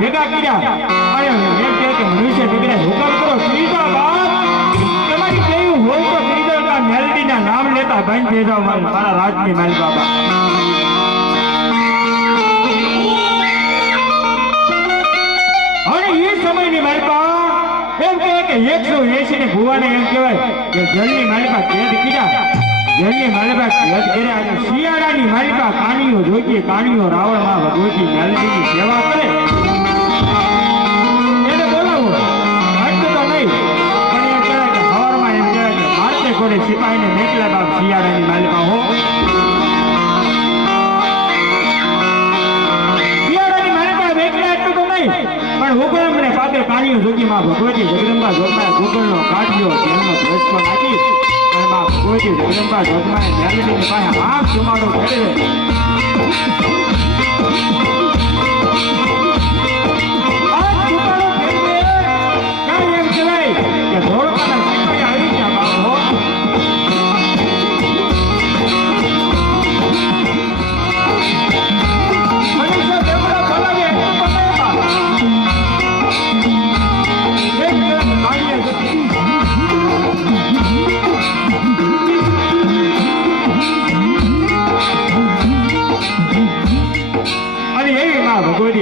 ભેગા કર્યા અને એમ કે મનુષ્ય ભેગા હુકમ કરો ત્રીજા બાપ તમારી કેવું હોય તો ત્રીજા મેલડીના નામ લેતા બંધ થઈ જાવ મારા રાજની માલ બાબા અને એ સમયની માલપા એમ કે 180 ની ભુવાને એમ કહેવાય કે જળની માલપા કેદ કર્યા જળની માલપા કેદ કર્યા અને શિયાળાની માલપા કાણીઓ જોઈતી કાણીઓ રાવણમાં ભગવતી મેલડીની સેવા કરે લોકો એમને પાતે કાણીઓ જોગીમાં ભગવતી જગદંબા જોગમાએ ગોકળનો કાઢ્યો તેનો ધ્વજકો નાખી અને માં ભગવતી જગદંબા જોગમાએ મેલડીની પાસે હાથ સુમાડો ફેરવે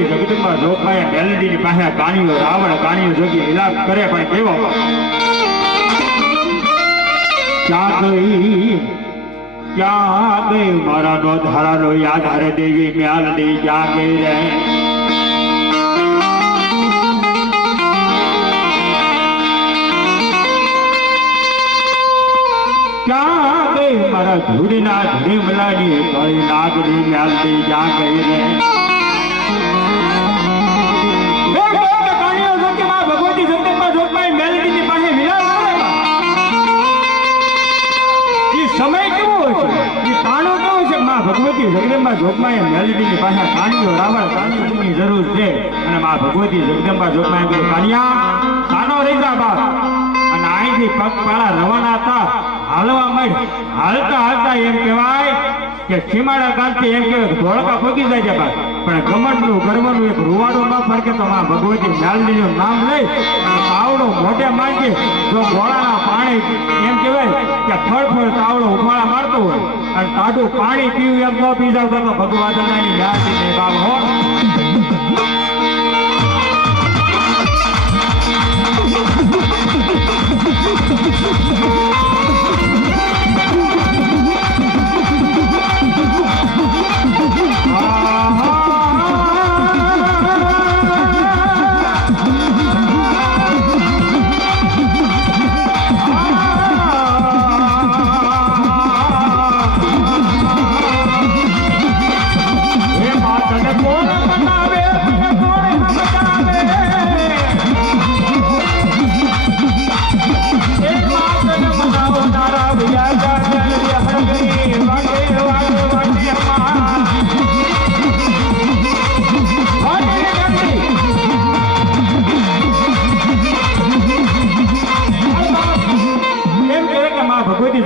જગદંબા જોગમાએ મેલડીની પાસે કાણીઓ રાવણ કાણીઓ જોગી વિલાપ કરે પણ કેવો ક્યાં ગઈ મારા નો ધારાનો યાદ હરે દેવી મેલડી ક્યાં ગઈ રે ક્યાં ગઈ મારા ધૂળીના ધીમલાની કઈ નાગડી મેલડી ક્યાં ગઈ રે સમય કેવો છે એ તાણો કેવો છે માં ભગવતી જગદંબા જોગમાએ મેલડીની પાસે કાણીઓ રાવણ કાણીઓની જરૂર છે અને માં ભગવતી જગદંબા જોગમાએ કીધું કાનિયા તાનો રહી જા બાપ અને અહીંથી પગપાળા રવાના હતા હાલવા માંડ હાલતા હાલતા એમ કહેવાય કે સીમાડા ગાલથી એમ કહેવાય ધોળકા ફોગી જાય છે બાપ પણ ગમનનું ગરવનું એક રૂવાડો ન ફરકે તો માં ભગવતી મેલડીનું નામ લઈ અને તાવડો મોઢે માંગે જો ગોળાના પાણી એમ કહેવાય કે ફળ તાવડો ઉફાળા મારતો હોય અને તાડું પાણી પીવું એમ ન પી જાવ તો ભગવાદનાની યાદ બાપ હો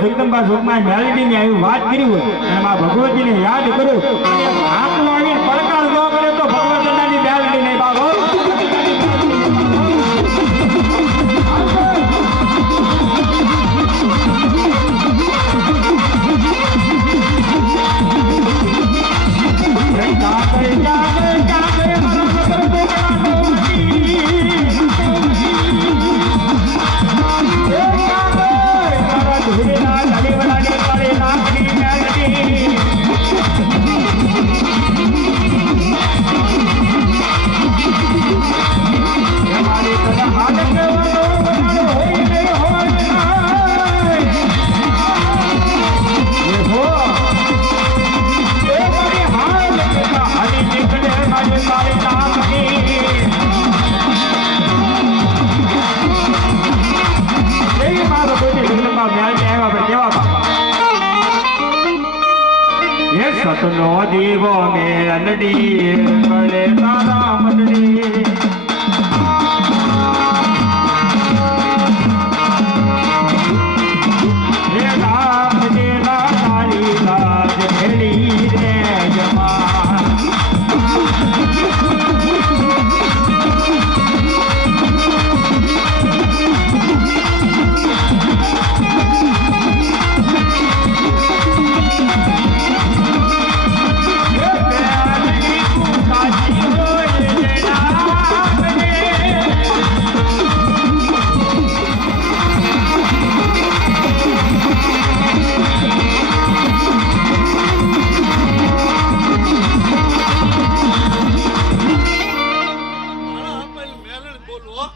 જગદંબા જોગમાએ મેલડીની આવી વાત કરી હોય અને માં ભગવતીને યાદ કર્યું આંખનો આવીને પડકાર ન કરે તો ભગવતનાની મેલડી નહીં બાબો સતનો દીવો મેલડી કરે તારા મંડળી હે રામ જેના તારી લાજ ભેળી રે જમા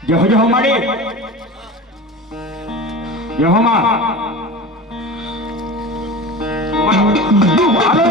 જહો જહો માડી જહો માં હાલો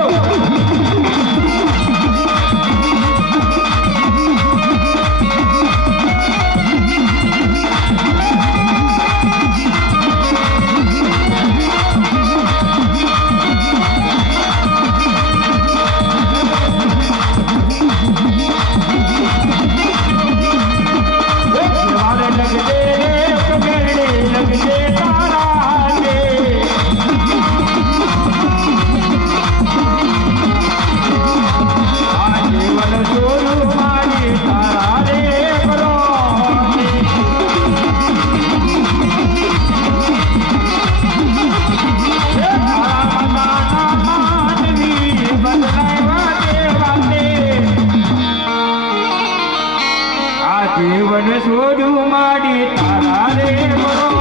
જીવન છોડું માડી તારા રે મરો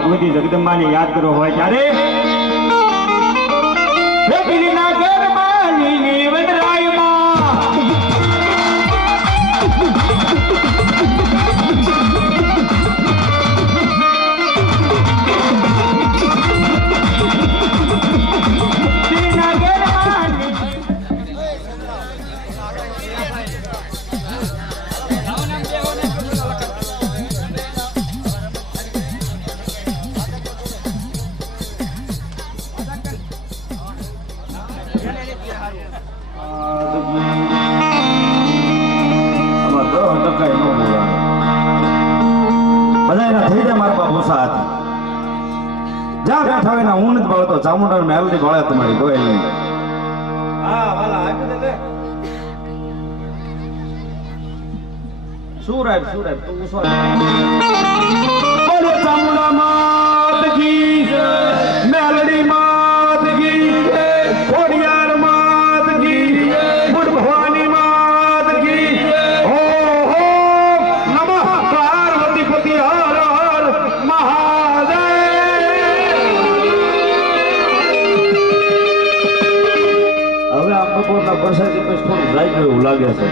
ભગવતી જગદંબાને યાદ કરો હોય ત્યારે ચામુંડા મેલડી ભળે તમારી ગોયલ નહીં હા વાલા આપી દે સુરાય તું ઉસો બોલે ચામુંડા માત કી મેલડી માત કી ખોડિયાર માત કી બુડ ભવાની માત કી હો હો નમઃ પાર્વતી પતિ હર હર મહાદેવ વર્ષાથી પછી થોડું જાય એવું લાગે છે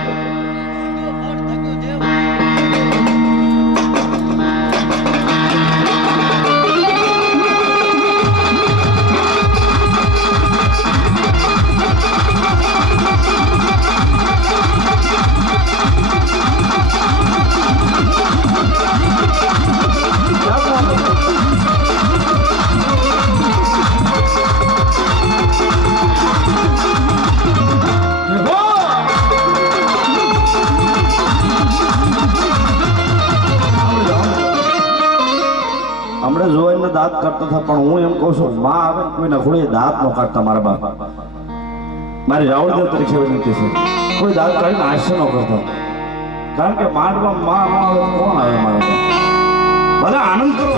દાંત કરતા હતા પણ હું એમ કહું છું માં આવે ને કોઈના ઘોડે દાંત નો કાઢતા મારા બાપ મારી રાવળદેવ તરીકે વિનંતી છે કોઈ દાંત કાઢીને હાસ્ય ન કરતા કારણ કે માંડમાં માં આવે કોણ આવે મારા બધા આનંદ કરો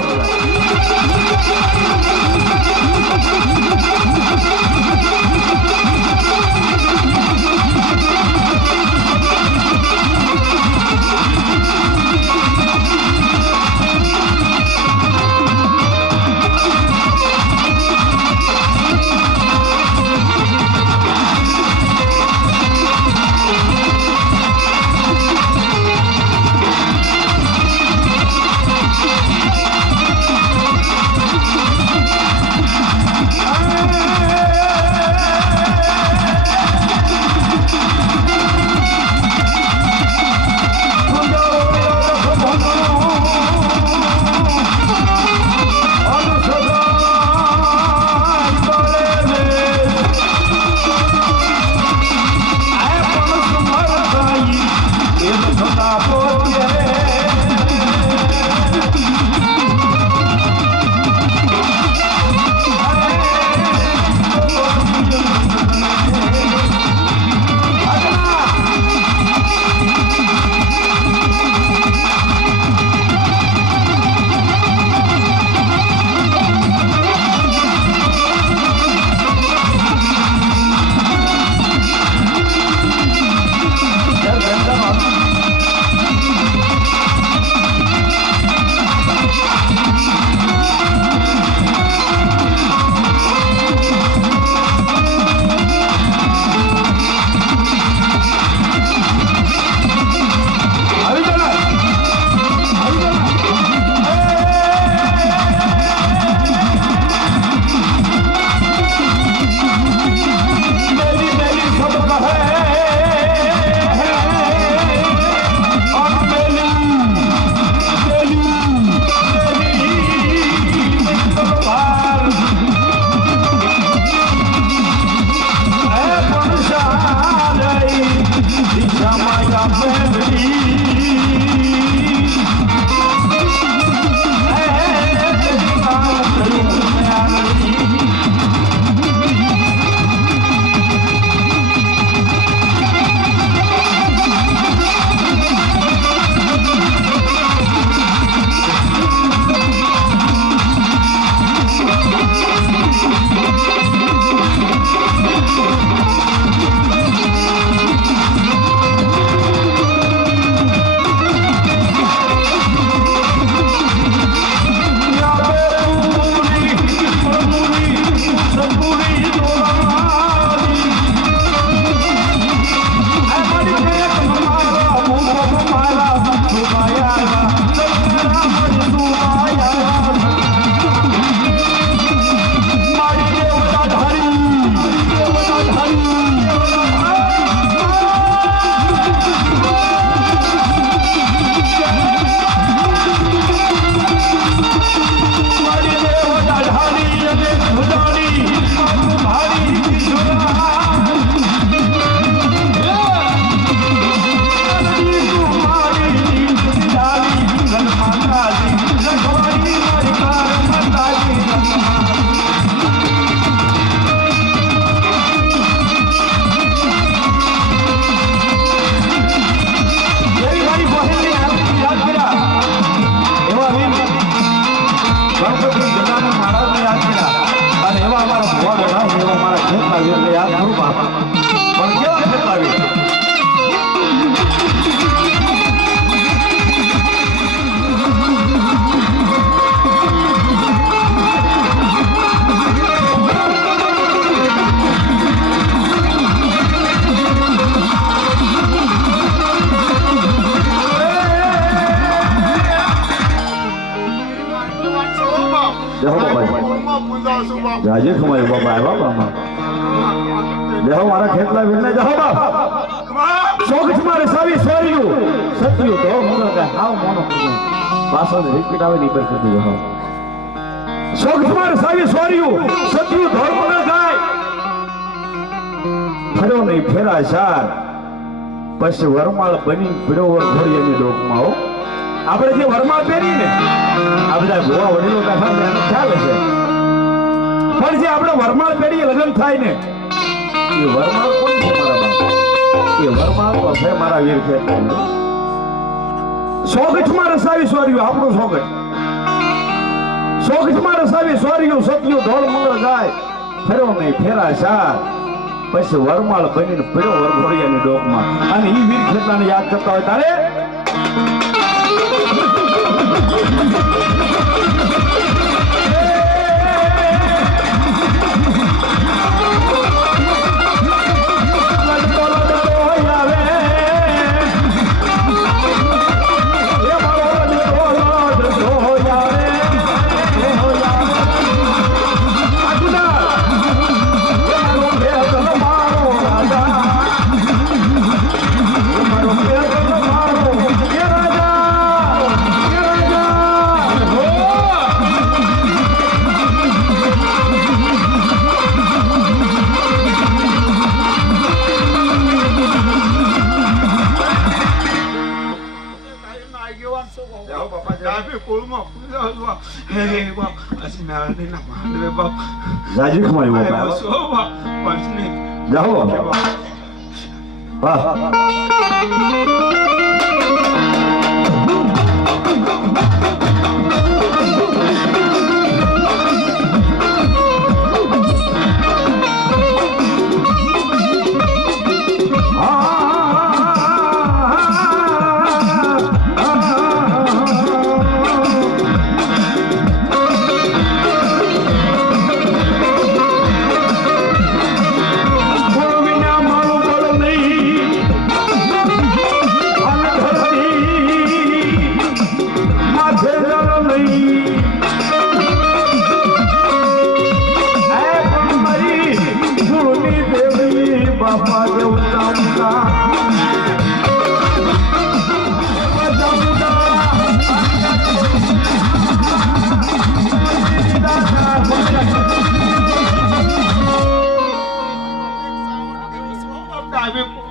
પણ કેવા ખેતલાવી રાજે ખમાય બાપા આવ્યા બાપા દેહો મારા ખેતલા વીરને જહો બાપ શોખ મારે સાવી સોર્યું સત્યું તો મને કે હાવ મોનો પાછળ રિપીટ આવે ની પર કરતી જહો શોખ મારે સાવી સોર્યું સત્યું ધોળ મને જાય ફર્યો નહીં ફેરા ચાર પછી વરમાળ બની પીડો ઘોડીયાની ડોકમાં હો આપણે જે વરમાળ પહેરી ને આ બધા ભોળા વડીલો બેઠા છે એનો ખ્યાલ હશે પણ જે આપણે વરમાળ પહેરીએ લગ્ન થાય ને એ વરમાળ કોણ છે મારા બાપ એ વરમાળ તો છે મારા વીર છે સોગઠમાં રસાવી સોર્યું આપણું સોગઠમાં રસાવી સોર્યું સત્યું ધોળ મંગળ જાય ફેરો નહીં ફેરા ચાર પછી વરમાળ બનીને પીડો વરઘોડિયાની ડોકમાં અને ઈ વીર ખેતલાને યાદ કરતા હોય તારે રાજી ખમાય બાપા જાઓ વાહ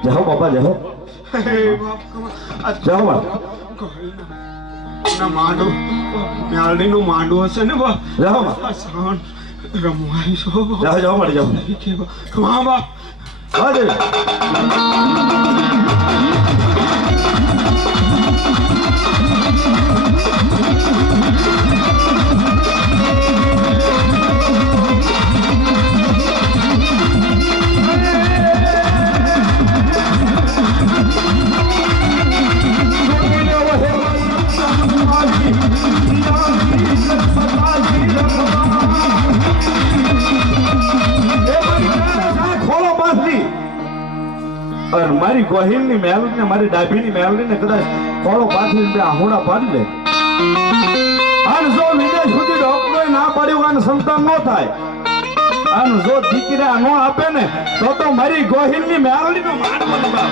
જાઓ બાપા જાઓ જાઓ ના માંડો મ્યાલડી નું માંડો હશે ને બા જાઓ રમવાઈ છો જાઓ જાઓ મળી જાઓ હા બા હા દેવી મારી ગોહિલની મેલડી ને મારી ડાભીની મેલડી ને કદાચ ખોળો પાછી બે આહુડા પાડી લે અને જો વિદેશ સુધી ડોક્ટરે ના પાડ્યું અને સંતાન ન થાય અને જો દીકરા ન આપે ને તો મારી ગોહિલની મેલડી નો માન બનવા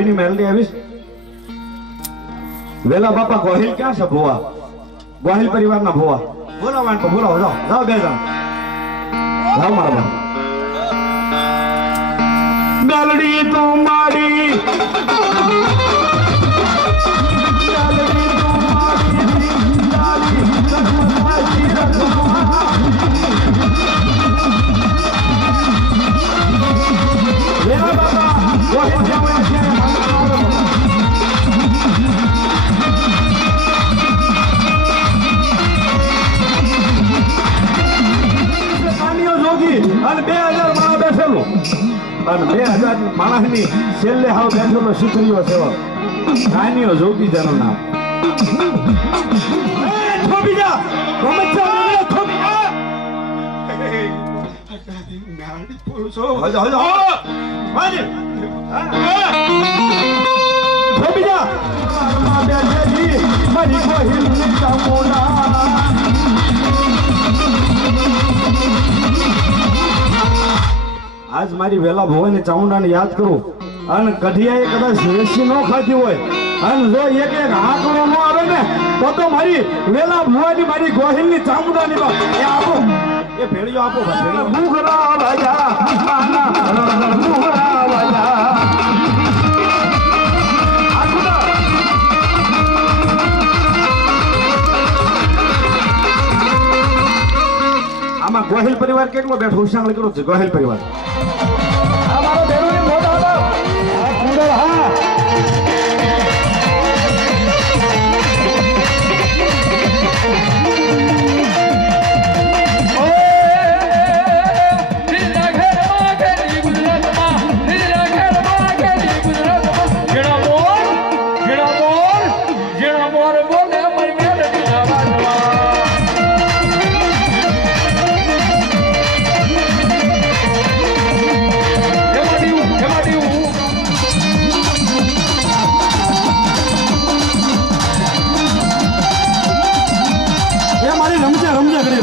રાભીની મેલડી આવીશ. વેલા બાપા ગોહિલ ક્યાં છે ભુવા? ગોહિલ પરિવારના ભુવા બોલાવો તો બોલાવો. જાઓ જાઓ બે જાઓ જાઓ મારા બાપ. મેલડી તો મારી વેલા બાપા ગોહિલ અને 2000 માણસ બેઠેલો અને 2000 માણસની છેલ્લે હાવ બેઠેલો શીખરીઓ સેવા નાનીઓ જોગી જનો નામ. થોભી જા ગમે થોભી મેલડી પુરુષો હજો હજો વાજી થોભી જા મા બેઠેલી મારી ગોહિલ ની ચામોડા. આજ મારી વેલા ભવાની ચામુંડાને યાદ કરું અને કઢિયાએ કદાચ રેસી ન ખાધી હોય અને જો એક એક આંકડો ન આવે ને તો મારી વેલા ભવાની મારી ગોહિલની ચામુંડાની એ આપો એ ભેળિયો આપો ભૂખરા રાજા ભૂખરા રાજા આમાં ગોહિલ પરિવાર કેટલો બેઠો ઉષાંગળી કરો છે? ગોહિલ પરિવાર અમારો બેરોની મોટા હતો આ કુંડળ હા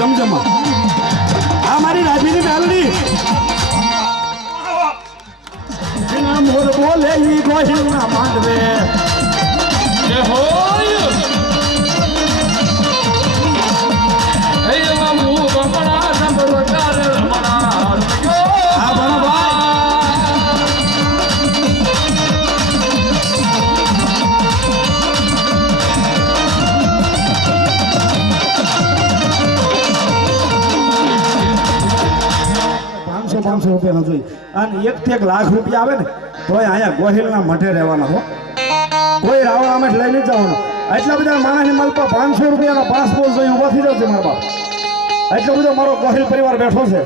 રમજમાં આ મારી રાભીની મેલડી એના મોર બોલે ઈ ગોહિલ ના માંડવે એ હોય એ મામુ બપડા સંબરો ચાલે રમણા આ બનો ભાઈ ₹500 જોઈ અને 1 લાખ રૂપિયા આવે ને તોય અહીંયા ગોહિલના મઠે રહેવાના હો. કોઈ રાવણ આમે લઈ નહીં જવાનું. એટલા બધા માણસની મલપા ₹500 પાસપોર્ટ જોઈ ઉભા થઈ જાવ છે મારા બાપ. એટલો બધો મારો ગોહિલ પરિવાર બેઠો છે.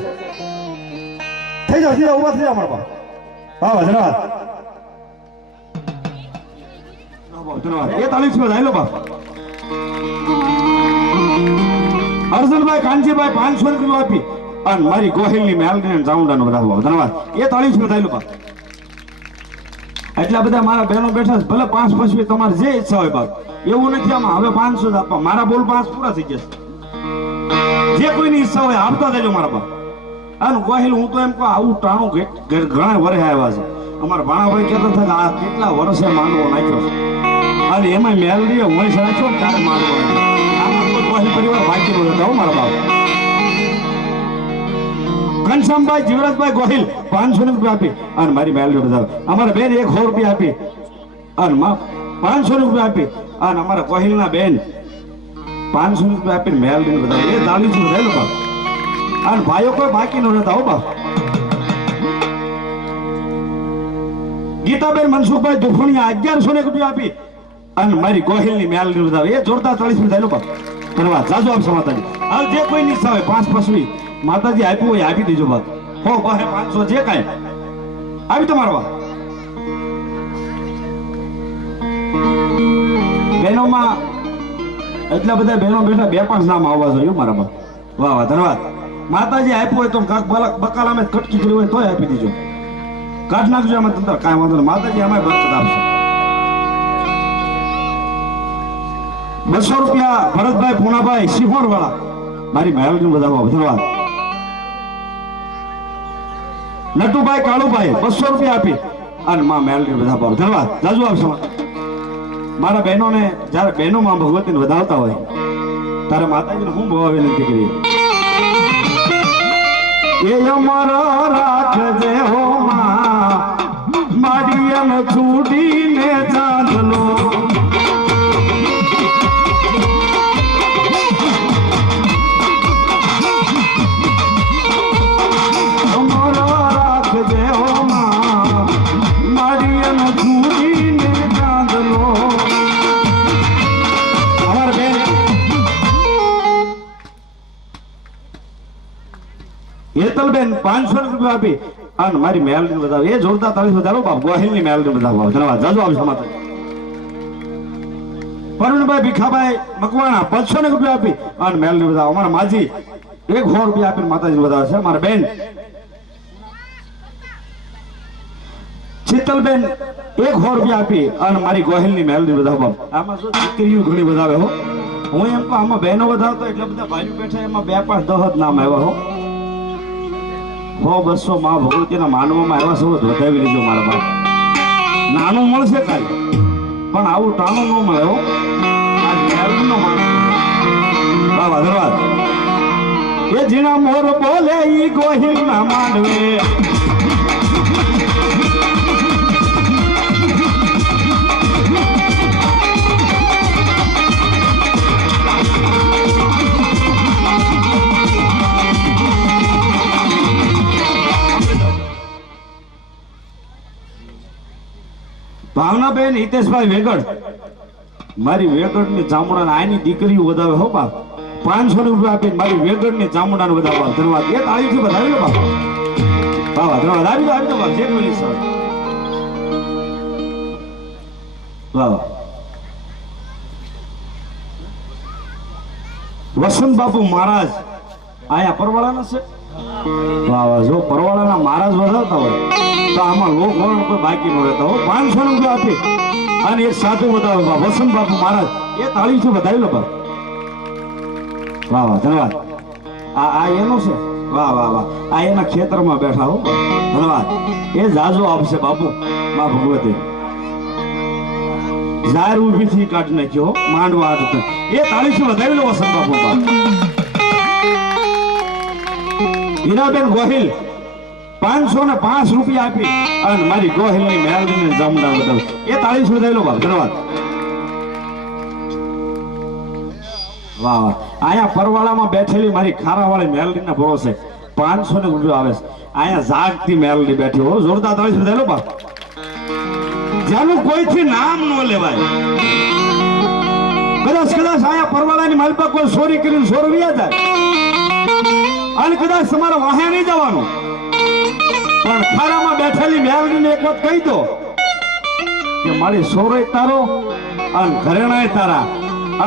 થઈ જાવ સીધા ઉભા થઈ જાવ મારા બાપ. હા ધન્યવાદ. એ 40 માં લો બાપ. અર્જુનભાઈ કાનજીભાઈ ₹500 આપી અને મારી ગોહિલની મેલડીને ચામુંડાનો વધાવો ધન્યવાદ. એ 40 માં થયેલું બાપ. એટલા બધા મારા બહેનો બેઠા છે. ભલે 5 પછી તમારે જે ઈચ્છા હોય બાપ. એવું નથી આમાં હવે 500 આપવા. મારા બોલ 5 પૂરા થઈ ગયા છે. જે કોઈની ઈચ્છા હોય આપતા જજો મારા બાપ. અને ગોહિલ હું તો એમ કહું આવું ટાણું ઘણા વર્ષે આવ્યા છે. અમારા ભાણાભાઈ કહેતા હતા કે આ કેટલા વર્ષે માંડવો નાખ્યો છે અને એમાં મેલડીએ હોય નાખ્યો ત્યારે માંડવો નાખ્યો. આમાં ગોહિલ પરિવાર બાકી રહ્યો હતો મારા બાપ. ઘનશ્યામભાઈ જીવરાજભાઈ ગોહિલ ₹500 આપી અને મારી મેલડી બતાવે. અમારા બેન ₹100 આપી અને ₹500 આપી અને અમારા ગોહિલના બેન ₹500 આપીને મેલડીને બતાવે. એ 40 થયેલું બાપ. અને ભાઈઓ કોઈ બાકી ન રહેતા હો બાપ. ગીતાબેન મનસુખભાઈ દુફણિયા ₹1100 આપી અને મારી ગોહિલની મેલડી બતાવે. એ જોરદાર 40 થયેલું બાપ. ધન્યવાદ. જાજો આપ સમાતાજી. હાલ જે કોઈ ની ઈચ્છા હોય 5 પછી માતાજી આપ્યું હોય આપી દીજો બાપ. હો બહે 500 જે કાંઈ આવી તમારો બાપ. બહેનોમાં એટલા બધા બહેનો બેઠા 2-5 નામ આવવા જોઈએ મારા બાપ. વાહ વાહ ધન્યવાદ. માતાજી આપ્યું હોય તો કાક બકાલામાં કટકી કરી હોય તોય આપી દીજો. કાઢ નાખજો એમાં તંત્ર કાંઈ વાંધો નહીં. માતાજી અમારે બરકત આપશે. ₹200 ભરતભાઈ પૂનાભાઈ સિંહોર વાળા મારી મેલડીને વધારવા ધન્યવાદ. નટુભાઈ કાળુભાઈ ₹200 આપી અને માં મેલડી બધા બાપ ધન્યવાદ જાજુ આપશો મારા બહેનોને જ્યારે બહેનો માં ભગવતીને વધાવતા હોય ત્યારે માતાજીને હું બહુ વિનંતી કરી એ અમારો રાખજે હો માં મારી એમ છૂટીને ચાંદલો અમારો રાખજે હો માં મારી એમ છૂટીને ચાંદલો અમારા બેન હેતલબેન 500 રૂપિયા આપી અને મારી મેલડી બતાવો એ જોરદાર તાળી બતાવો બાપ ગોહિલની મેલડી બતાવો ધન્યવાદ જાજો આવશે માતા પરવીનભાઈ ભીખાભાઈ મકવાણા 500 રૂપિયા આપી અને મેલડી બતાવો અમારા માજી 100 રૂપિયા આપીને માતાજી બતાવે છે મારા બેન શીતલબેન 100 રૂપિયા આપી અને મારી ગોહિલની મેલડી બતાવો બાપ આમાં શું દીકરીઓ ઘણી બતાવે હો હું એમ કહું આમાં બહેનો બતાવતો એટલે બધા ભાઈઓ બેઠા એમાં 2 5 10 જ નામ આવ્યા હો 100 200 માં ભગવતીના માનવામાં આવ્યા સૌ વધાવી લીધો મારા બાપ નાનું મળશે કાંઈ પણ આવું ટાણું ન મળે હો આ મેલડીનો માણસ વાહ ધન્યવાદ એ જીણા મોર બોલે ઈ ગોહિલના માંડવે ભાવનાબેન હિતેશભાઈ વેગડ મારી વેગડની ચામુંડાને આની દીકરીઓ વધાવે હો બાપ 500 રૂપિયા આપીને મારી વેગડની ચામુંડાને વધાવવા ધન્યવાદ એ તાળીથી વધાવી લો બાપ વાહ ધન્યવાદ આવી દો બાપ જે બોલી સર વાહ વસંત બાપુ મહારાજ આયા પરવાળાના છે વાહ વાહ જો પરવાળાના મહારાજ વધાવતા હોય તો આમાં લોક વરણ કોઈ બાકી ન રહેતા હો 500 રૂપિયા આપી અને એક સાધુ વધાવે બા વસંત બાપુ મહારાજ એ તાળીથી વધાવી લો બા વાહ વાહ ધન્યવાદ આ એનો છે વાહ વાહ વાહ આ એના ખેતરમાં બેઠા હો ધન્યવાદ એ જાજો આપશે બાપુ માં ભગવતી જાર ઉભીથી કાઢી નાખ્યો માંડવા હાથ એ તાળીથી વધાવી લો વસંત બાપુ બા હીરાબેન ગોહિલ 505 રૂપિયા આપી અને મારી ગોહિલની મેલડીને જામુંડા બતાવી એ તાળીથી વધાવી લો બાપ ધન્યવાદ વાહ વાહ અહીંયા પરવાળામાં બેઠેલી મારી ખારાવાળી મેલડીના ભરોસે 500 રૂપિયા આવે છે અહીંયા જાગતી મેલડી બેઠી હો જોરદાર તાળીથી વધાવી લો બાપ જેનું કોઈથી નામ ન લેવાય કદાચ અહીંયા પરવાળાની માલપા કોઈ ચોરી કરીને સોરવ્યા જાય અને કદાચ તમારે વાહે નહીં જવાનું પણ ખારામાં બેઠેલી મેલડીને એક વાત કહી દો કે મારી સોરય તારો અને ઘરેણાય તારા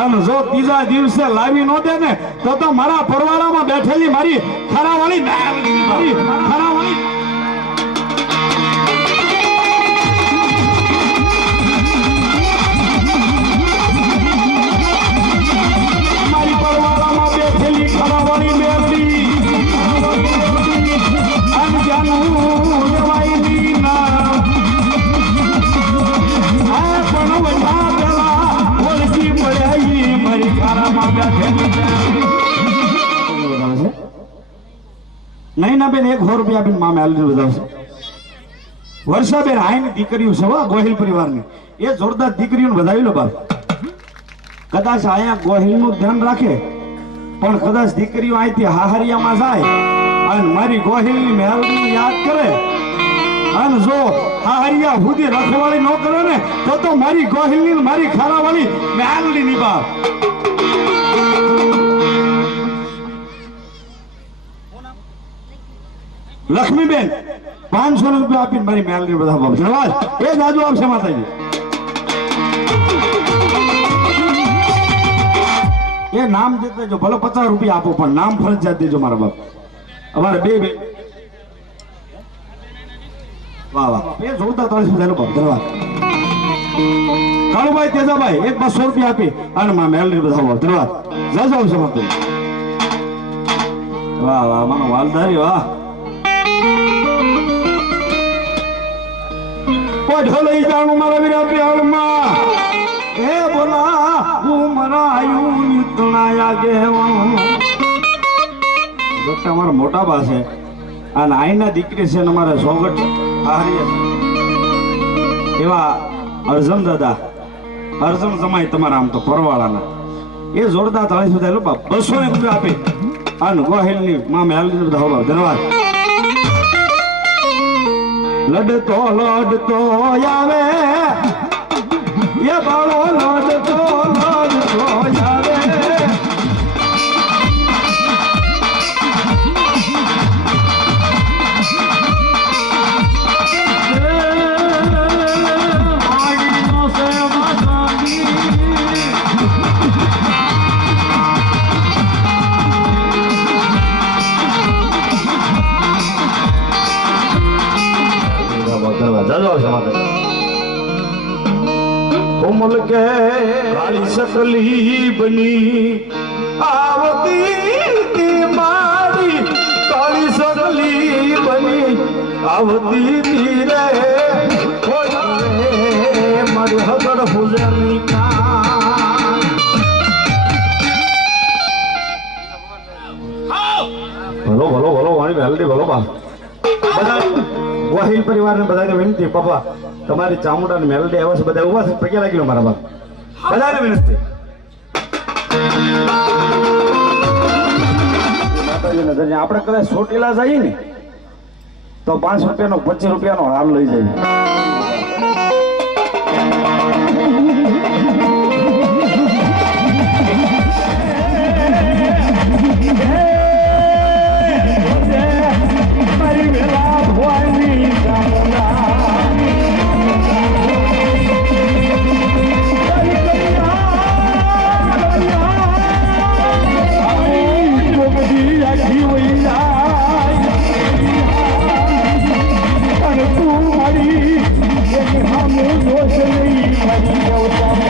અને જો ત્રીજા દિવસે લાવી નો દે ને તો મારા પરવાળામાં બેઠેલી મારી ખારાવાળી મેલડી મારી ખારાવાળી મારી પરવાળામાં બેઠેલી ખારાવાળી મેલડી નહીં ના બેન 100 રૂપિયા આપીને મામે આલી વધાવશે વર્ષાબેન આઈની દીકરીઓ છે ગોહિલ પરિવારની એ જોરદાર દીકરીઓને વધાવી લો બાપ કદાચ અહીંયા ગોહિલનું ધ્યાન રાખે પણ કદાચ દીકરીઓ અહીંથી હાહરિયામાં જાય અને મારી ગોહિલની મેલડીને યાદ કરે અને જો હાહરિયા સુધી રખવાળી ન કરે ને તો મારી ગોહિલની મારી ખારાવાળી મેલડી ની બાપ લક્ષ્મીબેન 500 રૂપિયા આપીને મારી મેલડી બધા બાપ ધન્યવાદ એ જાજુ આપશે માતાજી એ નામ દેજો ભલે 50 રૂપિયા આપો પણ નામ ફરજિયાત દેજો મારા બાપ અમારે બે વાહ વાહ એ જોરદાર તાળી સુધારેલો બાપ ધન્યવાદ કાળુભાઈ તેજાભાઈ એક 200 રૂપિયા આપી અને માં મેલડી બધા બાપ ધન્યવાદ જાજુ આવશે માતાજી વાહ વાહ માનો વાલધારી વાહ કોઠો લઈ જાણું મારા વીરા પ્યાલમાં એ બોલા હું મરાયું નિતણાયા ગેવા ડોક્ટર અમારા મોટા બા છે અને આઈના દીકરી છે ને અમારા સોગટ હારી એવા અર્જુન દાદા અર્જુન જમાઈ તમારા આમ તો પરવાળાના એ જોરદાર તળાઈ સુધા લો બાપ 200 રૂપિયા આપી અને ગોહેલની માં મેલની બધા હોવા ધન્યવાદ લડતો આવે એ બાળો લડતો આવે કોમલ કે કાળી શકલી બની આવતી મારી કાળી શકલી બની આવતી તીરે મારી હગડ ભુજની ભલો ભલો ભલો વાણી વેલડી ભલો બા બધા વાહિલ પરિવારને બધાને વિનંતી પપ્પા તમારી ચામુંડા ને મેલડી આવ્યા છે બધા ઉભા છે પગે લાગી લો મારા બાપ બધાને વિનંતી આપણે કદાચ ચોટીલા જઈએ ને તો 5 રૂપિયાનો 25 રૂપિયાનો હાર લઈ જઈએ I'm